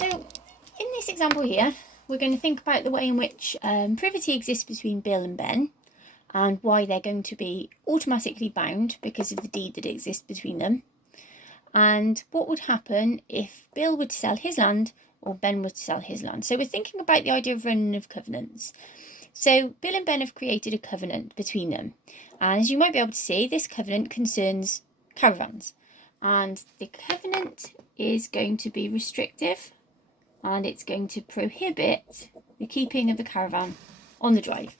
So in this example here, we're going to think about the way in which privity exists between Bill and Ben, and why they're going to be automatically bound because of the deed that exists between them, and what would happen if Bill were to sell his land or Ben were to sell his land. So we're thinking about the idea of running of covenants. So Bill and Ben have created a covenant between them, and as you might be able to see, this covenant concerns caravans, and the covenant is going to be restrictive, and it's going to prohibit the keeping of the caravan on the drive.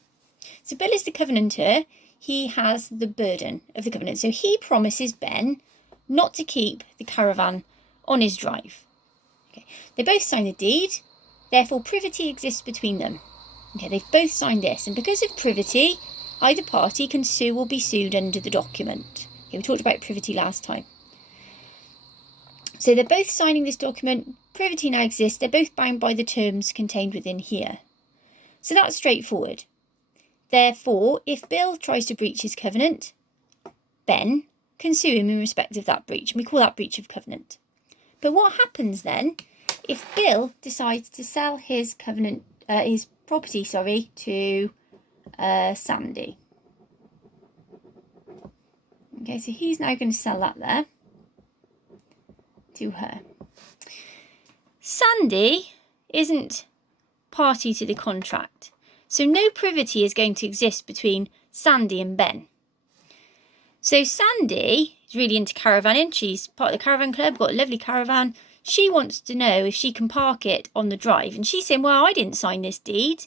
So Bill is the covenanter. He has the burden of the covenant. So he promises Ben not to keep the caravan on his drive. Okay. They both sign the deed, therefore privity exists between them. Okay, they've both signed this, and because of privity, either party can sue or be sued under the document. Okay, we talked about privity last time. So they're both signing this document, privity now exists, they're both bound by the terms contained within here. So that's straightforward. Therefore, if Bill tries to breach his covenant, Ben can sue him in respect of that breach, and we call that breach of covenant. But what happens then if Bill decides to sell his covenant, his property, to Sandy? Okay, so he's now going to sell that there to her. Sandy isn't party to the contract, so no privity is going to exist between Sandy and Ben. So Sandy is really into caravanning. She's part of the caravan club, got a lovely caravan. She wants to know if she can park it on the drive. And she's saying, well, I didn't sign this deed,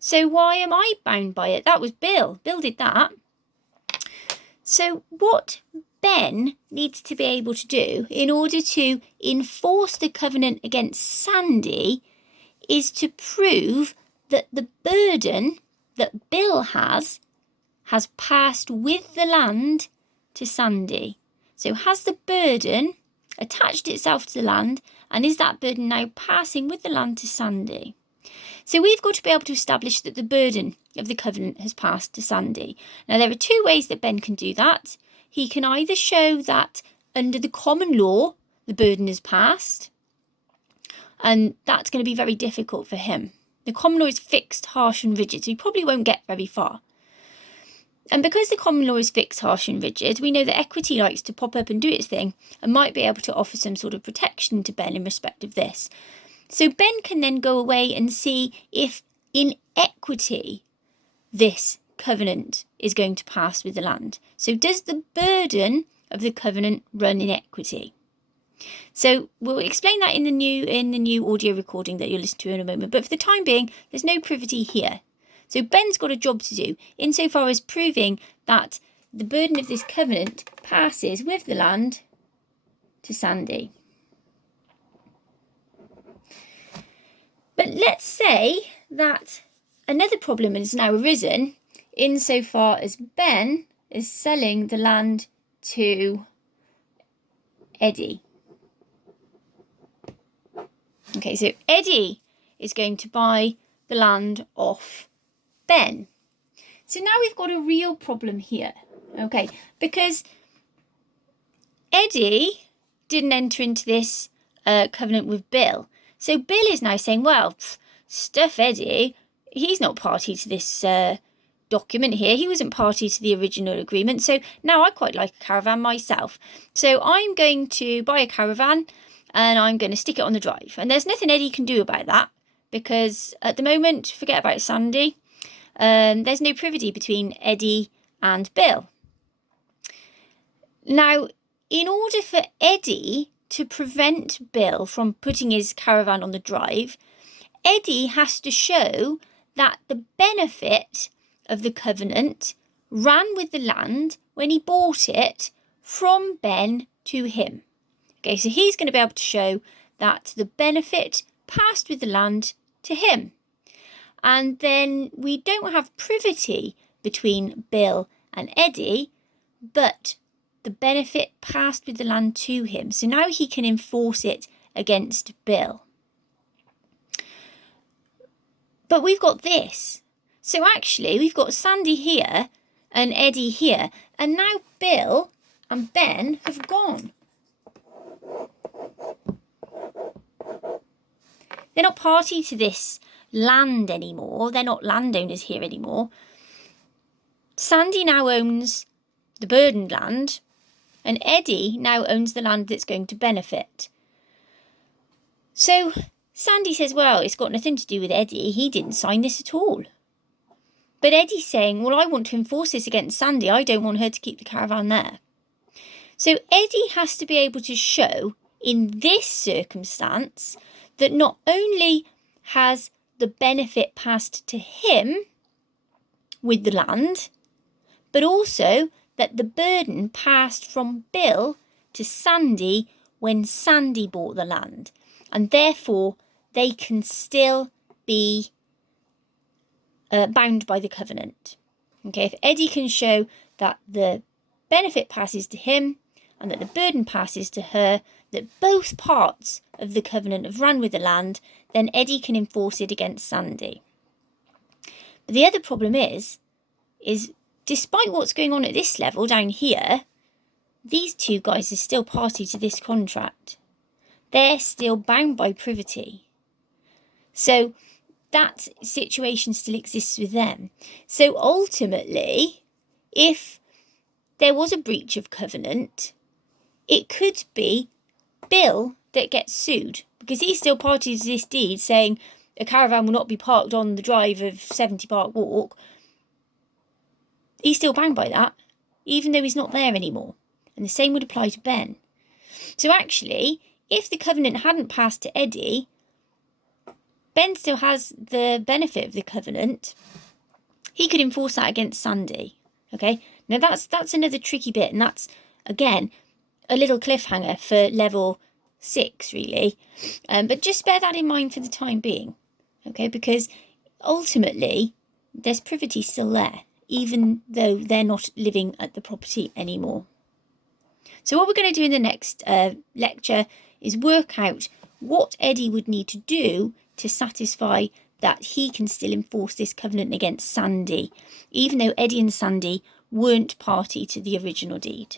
so why am I bound by it? That was Bill. Bill did that. So what Ben needs to be able to do in order to enforce the covenant against Sandy is to prove that the burden that Bill has passed with the land to Sandy. So has the burden attached itself to the land, and is that burden now passing with the land to Sandy? So we've got to be able to establish that the burden of the covenant has passed to Sandy. Now there are two ways that Ben can do that. He can either show that under the common law the burden is passed, and that's going to be very difficult for him. The common law is fixed, harsh and rigid, so he probably won't get very far. And because the common law is fixed, harsh and rigid, we know that equity likes to pop up and do its thing and might be able to offer some sort of protection to Ben in respect of this. So Ben can then go away and see if in equity this covenant is going to pass with the land. So does the burden of the covenant run in equity? So we'll explain that in the new audio recording that you'll listen to in a moment. But for the time being, there's no privity here. So Ben's got a job to do insofar as proving that the burden of this covenant passes with the land to Sandy. But let's say that another problem has now arisen insofar as Ben is selling the land to Eddie. Okay, so Eddie is going to buy the land off Ben. So now we've got a real problem here, okay, because Eddie didn't enter into this covenant with Bill. So Bill is now saying, well, stuff Eddie, he's not party to this document here. He wasn't party to the original agreement. So now I quite like a caravan myself. So I'm going to buy a caravan and I'm going to stick it on the drive. And there's nothing Eddie can do about that because at the moment, forget about Sandy. There's no privity between Eddie and Bill. Now, in order for Eddie to prevent Bill from putting his caravan on the drive, Eddie has to show that the benefit of the covenant ran with the land when he bought it from Ben to him. Okay, so he's going to be able to show that the benefit passed with the land to him. And then we don't have privity between Bill and Eddie, but the benefit passed with the land to him. So now he can enforce it against Bill. But we've got this. So actually we've got Sandy here and Eddie here. And now Bill and Ben have gone. They're not party to this land anymore. They're not landowners here anymore. Sandy now owns the burdened land, and Eddie now owns the land that's going to benefit. So Sandy says, well, it's got nothing to do with Eddie. He didn't sign this at all. But Eddie's saying, well, I want to enforce this against Sandy. I don't want her to keep the caravan there. So Eddie has to be able to show in this circumstance that not only has the benefit passed to him with the land, but also that the burden passed from Bill to Sandy when Sandy bought the land. And therefore, they can still be bound by the covenant. Okay, if Eddie can show that the benefit passes to him and that the burden passes to her, that both parts of the covenant have run with the land, then Eddie can enforce it against Sandy. But the other problem is despite what's going on at this level down here, these two guys are still party to this contract. They're still bound by privity. So that situation still exists with them. So ultimately, if there was a breach of covenant, it could be Bill that gets sued because he's still party to this deed saying a caravan will not be parked on the drive of 70 Park Walk. He's still bound by that, even though he's not there anymore. And the same would apply to Ben. So actually, if the covenant hadn't passed to Eddie, Ben still has the benefit of the covenant. He could enforce that against Sandy. Okay, now that's another tricky bit, and that's, again, a little cliffhanger for level 6, really. But just bear that in mind for the time being. Okay, because ultimately, there's privity still there, even though they're not living at the property anymore. So what we're going to do in the next lecture is work out what Eddie would need to do to satisfy that he can still enforce this covenant against Sandy, even though Eddie and Sandy weren't party to the original deed.